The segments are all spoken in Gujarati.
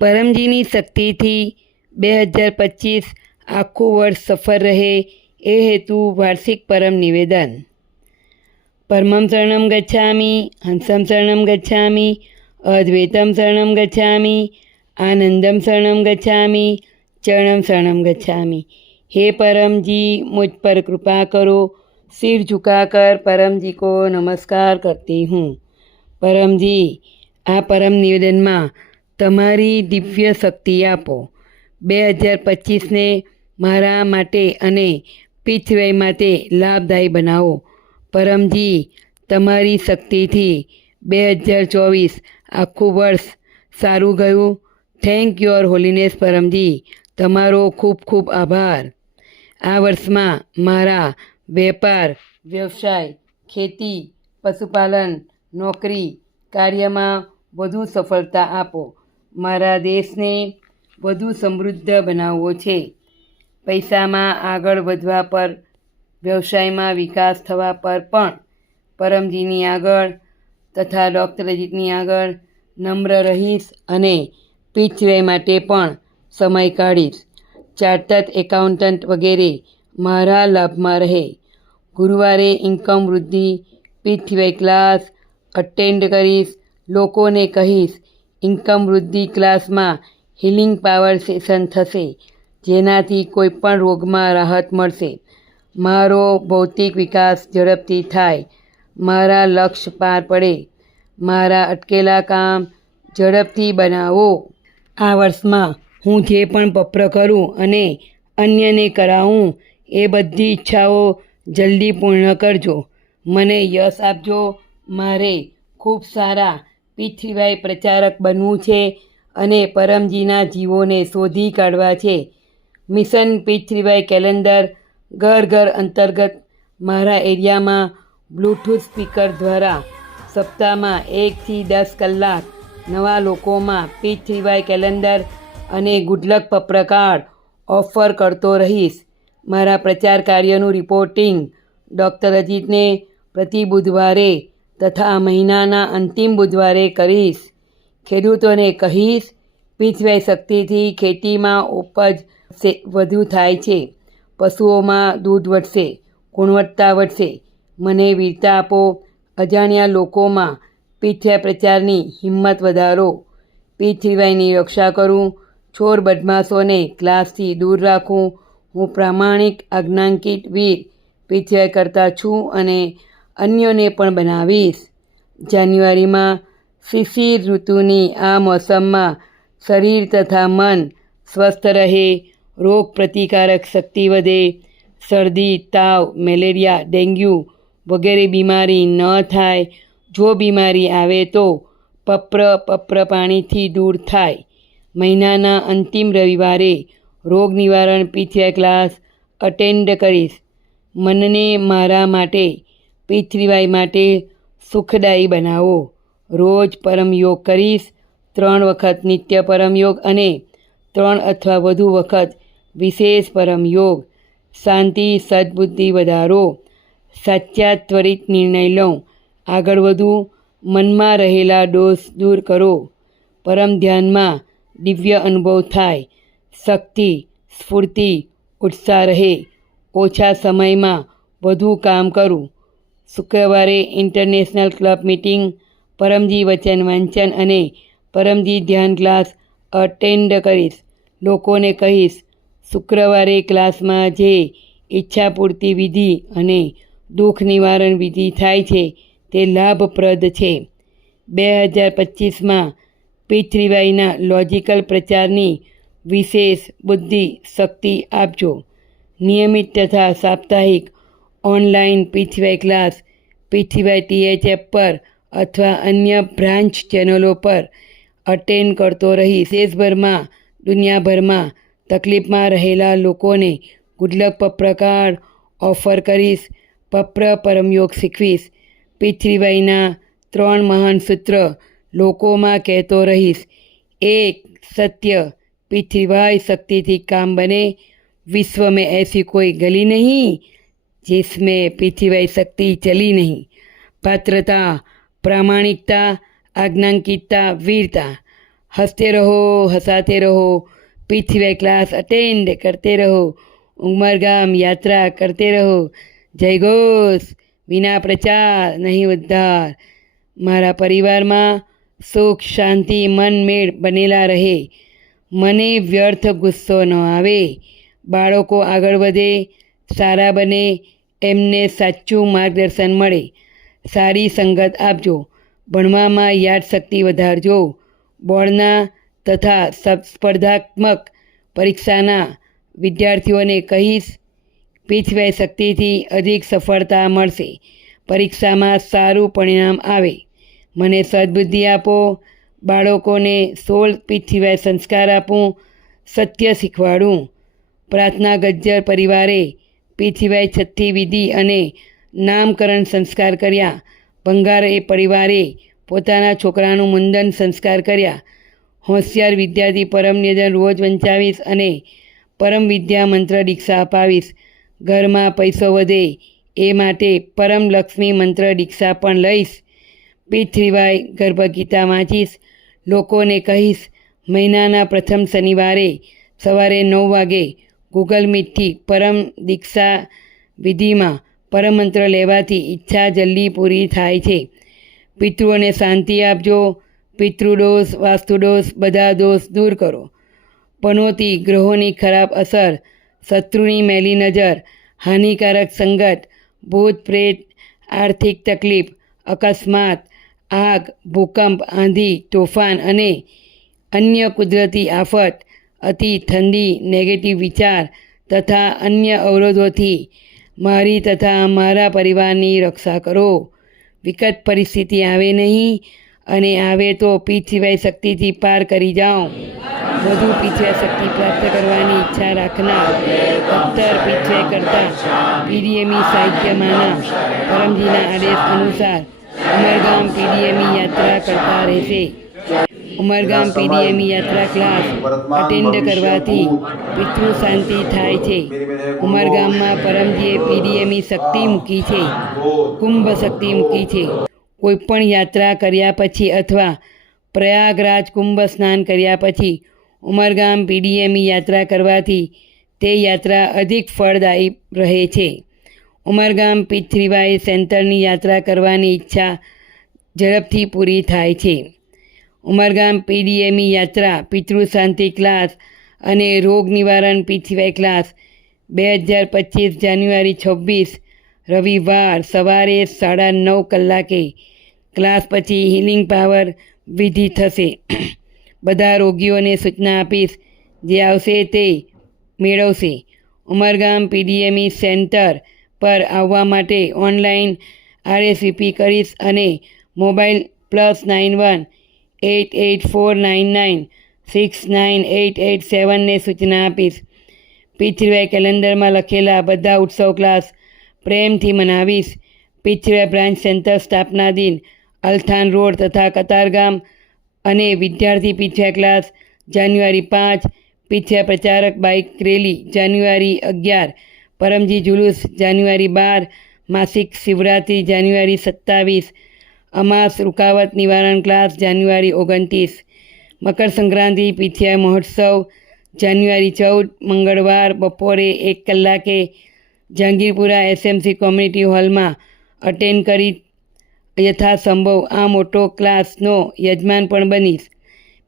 પરમજીની શક્તિથી 2025 આખું વર્ષ સફળ રહે એ હેતુ વાર્ષિક પરમ નિવેદન. પરમં શરણં ગચ્છામિ, હંસં શરણં ગચ્છામિ, અદ્વૈતં શરણં ગચ્છામિ, આનંદં શરણં ગચ્છામિ, ચરણં શરણં ગચ્છામિ. हे परम जी, मुझ पर कृपा करो. सिर झुकाकर परम जी को नमस्कार करती हूँ. परम जी, આ પરમ નિવેદનમાં તમારી દિવ્ય શક્તિ આપો. 2025ને મારા માટે અને પૃથ્વી માટે લાભદાયી બનાવો. પરમજી, તમારી શક્તિથી 2024 આખું વર્ષ સારું ગયું. Thank your holiness Paramji. તમારો ખૂબ ખૂબ આભાર. આ વર્ષમાં મારા વેપાર, વ્યવસાય, ખેતી, પશુપાલન, નોકરી, કાર્યમાં વધુ સફળતા આપો. મારા દેશને વધુ સમૃદ્ધ બનાવવો છે. પૈસામાં આગળ વધવા પર, વ્યવસાયમાં વિકાસ થવા પર પણ પરમજીની આગળ તથા ડૉક્ટર અજીતની આગળ નમ્ર રહીશ અને પૃથ્વી માટે પણ સમય કાઢીશ. ચાર્ટર્ડ એકાઉન્ટન્ટ વગેરે મારા લાભમાં રહે. ગુરુવારે ઇન્કમ વૃદ્ધિ પૃથ્વી ક્લાસ અટેન્ડ કરીશ. લોકોને કહીશ ઇન્કમ વૃદ્ધિ ક્લાસમાં હિલિંગ પાવર સેશન થશે, જેનાથી કોઈપણ રોગમાં રાહત મળશે. મારો ભૌતિક વિકાસ ઝડપથી થાય. મારા લક્ષ્ય પાર પડે. મારા અટકેલા કામ ઝડપથી બનાવો. આ વર્ષમાં હું જે પણ પત્ર કરું અને અન્યને કરાવું એ બધી ઈચ્છાઓ જલ્દી પૂર્ણ કરજો. મને યશ આપજો. મારે ખૂબ સારા પૃથ્વીવાય પ્રચારક બનવું છે અને પરમજીના જીવોને શોધી કાઢવા છે. મિશન પૃથ્વીવાય કેલેન્ડર ઘર ઘર અંતર્ગત મારા એરિયામાં બ્લૂટૂથ સ્પીકર દ્વારા સપ્તાહમાં 1 થી 10 કલાક નવા લોકોમાં પૃથ્વીવાય કેલેન્ડર અને ગુડલક પત્રકાર ઓફર કરતો રહીશ. મારા પ્રચાર કાર્યનું રિપોર્ટિંગ ડૉક્ટર અજીતને પ્રતિ બુધવારે તથા મહિનાના અંતિમ બુધવારે કરીશ. ખેડૂતોને કહીશ પૃથ્વી શક્તિથી ખેતીમાં ઉપજ વધુ થાય છે. પશુઓમાં દૂધ વધશે, ગુણવત્તા વધશે. મને વીરતા આપો. અજાણ્યા લોકોમાં પૃથ્વી પ્રચારની હિંમત વધારો. પૃથ્વીની રક્ષા કરું. ચોર બદમાશોને ક્લાસથી દૂર રાખું. હું પ્રામાણિક આજ્ઞાંકિત વીર પૃથ્વી કરતા છું અને અન્યોને પણ બનાવીશ. જાન્યુઆરીમાં શિશિર ઋતુની આ મોસમમાં શરીર તથા મન સ્વસ્થ રહે, રોગ પ્રતિકારક શક્તિ વધે, શરદી, તાવ, મેલેરિયા, ડેન્ગ્યુ વગેરે બીમારી ન થાય. જો બીમારી આવે તો પપ્ર પાણીથી દૂર થાય. મહિનાના અંતિમ રવિવારે રોગ નિવારણ પૃથ્વી ક્લાસ અટેન્ડ કરીશ. મનને મારા માટે, પૃથ્વીવાય માટે સુખદાયી બનાવો. રોજ પરમ યોગ કરીશ. 3 વખત નિત્ય પરમ યોગ અને 3 અથવા વધુ વખત વિશેષ પરમ યોગ. શાંતિ સદબુદ્ધિ વધારો. સાચા ત્વરિત નિર્ણય લઉં. આગળ વધું. મનમાં રહેલા દોષ દૂર કરો. પરમ ધ્યાનમાં દિવ્ય અનુભવ થાય. શક્તિ, સ્ફૂર્તિ, ઉત્સાહ રહે. ઓછા સમયમાં વધુ કામ કરું. શુક્રવારે ઇન્ટરનેશનલ ક્લબ મીટિંગ, પરમજી વચન વાંચન અને પરમજી ધ્યાન ક્લાસ અટેન્ડ કરીશ. લોકોને કહીશ શુક્રવારે ક્લાસમાં જે ઈચ્છાપૂર્તિ વિધિ અને દુઃખ નિવારણ વિધિ થાય છે તે લાભપ્રદ છે. 2025માં પૃથ્વીવાયના લોજિકલ પ્રચારની વિશેષ બુદ્ધિ શક્તિ આપજો. નિયમિત તથા સાપ્તાહિક ઓનલાઈન પૃથ્વી ક્લાસ પૃથ્વીવાય THF પર અથવા અન્ય બ્રાન્ચ ચેનલો પર અટેન્ડ કરતો રહીશ. દેશભરમાં, દુનિયાભરમાં તકલીફમાં રહેલા લોકોને ગુડલક પત્રકાર ઓફર કરીશ. પરમયોગ શીખવીશ. પૃથ્વીવાયના 3 મહાન સૂત્ર લોકોમાં કહેતો રહીશ. 1. सत्य, पृथ्वीवाय शक्ति थी काम बने. विश्व में ऐसी कोई गली नहीं जिसमें पृथ्वीवाय शक्ति चली नहीं. पात्रता, प्रामाणिकता, आज्ञांकितता, वीरता. हंसते रहो, हंसाते रहो, पीछे क्लास अटेंड करते रहो, उमरगाम यात्रा करते रहो, जय घोष विना प्रचार नहीं उद्धार। मारा परिवार में सुख शांति मन मेळ बनेला रहे, મને વ્યર્થ ગુસ્સો ન આવે, બાળકો આગળ વધે, સારા બને, એમને સાચું માર્ગદર્શન મળે, સારી સંગત આપજો, ભણવામાં યાદશક્તિ વધારજો, બોર્ડના તથા સ્પર્ધાત્મક પરીક્ષાના વિદ્યાર્થીઓને કહીશ, પીછવાઈ શક્તિથી અધિક સફળતા મળશે, પરીક્ષામાં સારું પરિણામ આવે, મને સદબુદ્ધિ આપો, બાળકોને 16 પીછવાય સંસ્કાર આપું, સત્ય શીખવાડું। પ્રાર્થના ગજ્જર પરિવારે પીછવાય છઠ્ઠી વિધિ અને નામકરણ સંસ્કાર કર્યા। ભંગાર એ પરિવારે પોતાના છોકરાનું મુંડન સંસ્કાર કર્યા। હોશિયાર વિદ્યાર્થી પરમ નિવેદન રોજ વંચાવીશ અને પરમ વિદ્યા મંત્ર દીક્ષા અપાવીશ। ઘરમાં પૈસો વધે એ માટે પરમ લક્ષ્મી મંત્ર દીક્ષા પણ લઈશ। પીછવાય ગર્ભગીતા વાંચીશ, લોકોને કહીશ, મહિનાના પ્રથમ શનિવારે સવારે 9 વાગે ગૂગલ મીટથી પરમ દીક્ષા વિધિમાં પરમમંત્ર લેવાથી ઈચ્છા જલ્દી પૂરી થાય છે। પિતૃઓને શાંતિ આપજો, પિતૃદોષ વાસ્તુદોષ બધા દોષ દૂર કરો। પનોતી ગ્રહોની ખરાબ અસર, શત્રુની મેલી નજર, હાનિકારક સંગત, ભૂત પ્રેત, આર્થિક તકલીફ, અકસ્માત, આગ, ભૂકંપ, આંધી, તોફાન અને અન્ય કુદરતી આફત, અતિ ઠંડી, નેગેટિવ વિચાર તથા અન્ય અવરોધોથી મારી તથા મારા પરિવારની રક્ષા કરો। વિકટ પરિસ્થિતિ આવે નહીં, અને આવે તો પીછવાય શક્તિથી પાર કરી જાઓ। વધુ પીછવાય શક્તિ પ્રાપ્ત કરવાની ઈચ્છા રાખનાર અત્તર પીછવાય કરતા પીડીએમઈ સાહિત્યમાંના પરમજીના આદેશ અનુસાર ઉમરગામ પીડીએમઈ યાત્રા કરતા રહેશે। ઉમરગામ પીડીએમઈ યાત્રા ક્લાસ અટેન્ડ કરવાથી પિતૃ શાંતિ થાય છે। ઉમરગામમાં પરમજીએ પીડીએમઈ શક્તિ મૂકી છે, કુંભ શક્તિ મૂકી છે। કોઈપણ યાત્રા કર્યા પછી અથવા પ્રયાગરાજ કુંભ સ્નાન કર્યા પછી ઉમરગામ પીડીએમઈ યાત્રા કરવાથી તે યાત્રા અધિક ફળદાયી રહે છે। ઉમરગામ પીછવાય સેન્ટરની યાત્રા કરવાની ઈચ્છા ઝડપથી પૂરી થાય છે। ઉમરગામ પીડીએમઈ યાત્રા પિતૃ શાંતિ ક્લાસ અને રોગ નિવારણ પીછવાય ક્લાસ 2025 જાન્યુઆરી 26 રવિવાર સવારે 9:30 કલાકે ક્લાસ પછી હિલિંગ પાવર વિધિ થશે। બધા રોગીઓને સૂચના આપીશ, જે આવશે તે મેળવશે। ઉમરગામ પીડીએમઈ સેન્ટર પર આવવા માટે ઓનલાઈન RSVP કરીશ અને મોબાઈલ +91 8849969887 ને સૂચના આપીશ। પીછવાય કેલેન્ડરમાં લખેલા બધા ઉત્સવ ક્લાસ પ્રેમથી મનાવીશ। પીછવાય બ્રાન્ચ સેન્ટર સ્થાપના દિન અલથાણ રોડ તથા કતારગામ અને વિદ્યાર્થી પીછવાય ક્લાસ જાન્યુઆરી 5, પીછવાય પ્રચારક બાઇક રેલી જાન્યુઆરી 11, પરમજી જુલુસ જાન્યુઆરી 12, માસિક શિવરાત્રિ જાન્યુઆરી 27, અમાસ રૂકાવટ નિવારણ ક્લાસ જાન્યુઆરી 29, મકર સંક્રાંતિ પીછવાય મહોત્સવ જાન્યુઆરી 14 મંગળવાર બપોરે 1 કલાકે જહાંગીરપુરા SMC કોમ્યુનિટી હોલમાં અટેન્ડ કરી યથાસંભવ આ મોટો ક્લાસનો યજમાન પણ બનીશ।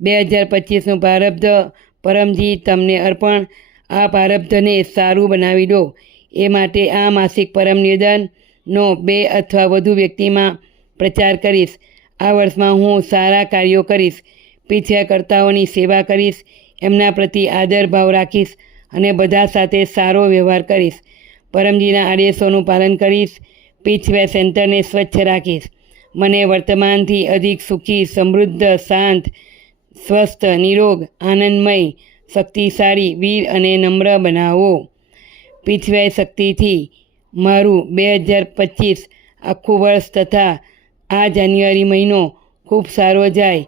2025નું પ્રારબ્ધ પરમજી તમને અર્પણ, આ પ્રારબ્ધને સારું બનાવી દો એ માટે આ માસિક પરમ નિવેદનનો 2 અથવા વધુ વ્યક્તિમાં પ્રચાર કરીશ। આ વર્ષમાં હું સારા કાર્યો કરીશ, પીછવાયકર્તાઓની સેવા કરીશ, એમના પ્રતિ આદર ભાવ રાખીશ અને બધા સાથે સારો વ્યવહાર કરીશ। પરમજીના આદેશોનું પાલન કરીશ, પીછવાય સેન્ટરને સ્વચ્છ રાખીશ। મને વર્તમાનથી અધિક સુખી, સમૃદ્ધ, શાંત, સ્વસ્થ, નિરોગ, આનંદમય, શક્તિશાળી, વીર અને નમ્ર બનાવો। પીછવાય શક્તિથી મારું 2025 આખું વર્ષ તથા આ જાન્યુઆરી મહિનો ખૂબ સારો જાય।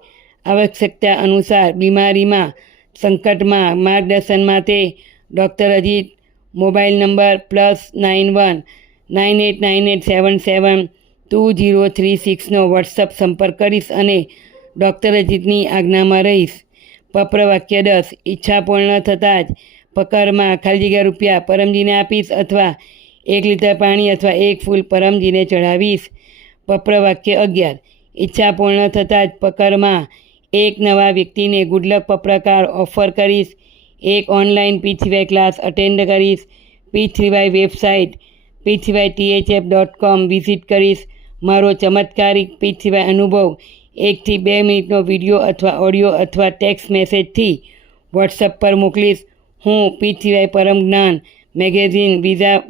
આવશ્યકતા અનુસાર બીમારીમાં, સંકટમાં માર્ગદર્શન માટે ડૉક્ટર અજીત મોબાઈલ નંબર +91 9898772036નો વોટ્સઅપ સંપર્ક કરીશ અને ડૉક્ટર અજીતની આજ્ઞામાં રહીશ। પપ્ર વાક્ય 10 ઈચ્છા પૂર્ણ થતાં જ પકરમાં ખાલી જગ્યા રૂપિયા પરમજીને આપીશ અથવા 1 લીટર પાણી અથવા 1 ફૂલ પરમજીને ચઢાવીશ. પપ્ર વાક્ય 11 ઈચ્છા પૂર્ણ થતાં જ પકરમાં એક નવા વ્યક્તિને ગુડલક પપ્રકાર ઓફર કરીશ. એક ઓનલાઈન પીથીવાય ક્લાસ અટેન્ડ કરીશ. પીથીવાય વેબસાઇટ pthythf.com વિઝિટ કરીશ. મારો ચમત્કારિક પીથીવાય અનુભવ 1 થી 2 મિનિટનો વિડીયો અથવા ઓડિયો અથવા ટેક્સ્ટ મેસેજથી વોટ્સઅપ પર મોકલીશ. હું પીથીવાય પરમ જ્ઞાન મેગેઝિન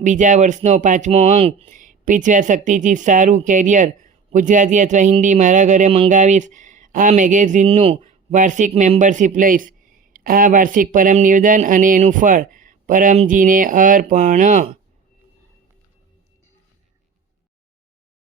બીજા વર્ષનો 5મો અંક પીથીવાય શક્તિથી સારું કેરિયર ગુજરાતી અથવા હિન્દી મારા ઘરે મંગાવીશ. આ મેગેઝિનનું વાર્ષિક મેમ્બરશિપ લઈશ. આ વાર્ષિક પરમ નિવેદન અને એનું ફળ પરમજીને અર્પણ.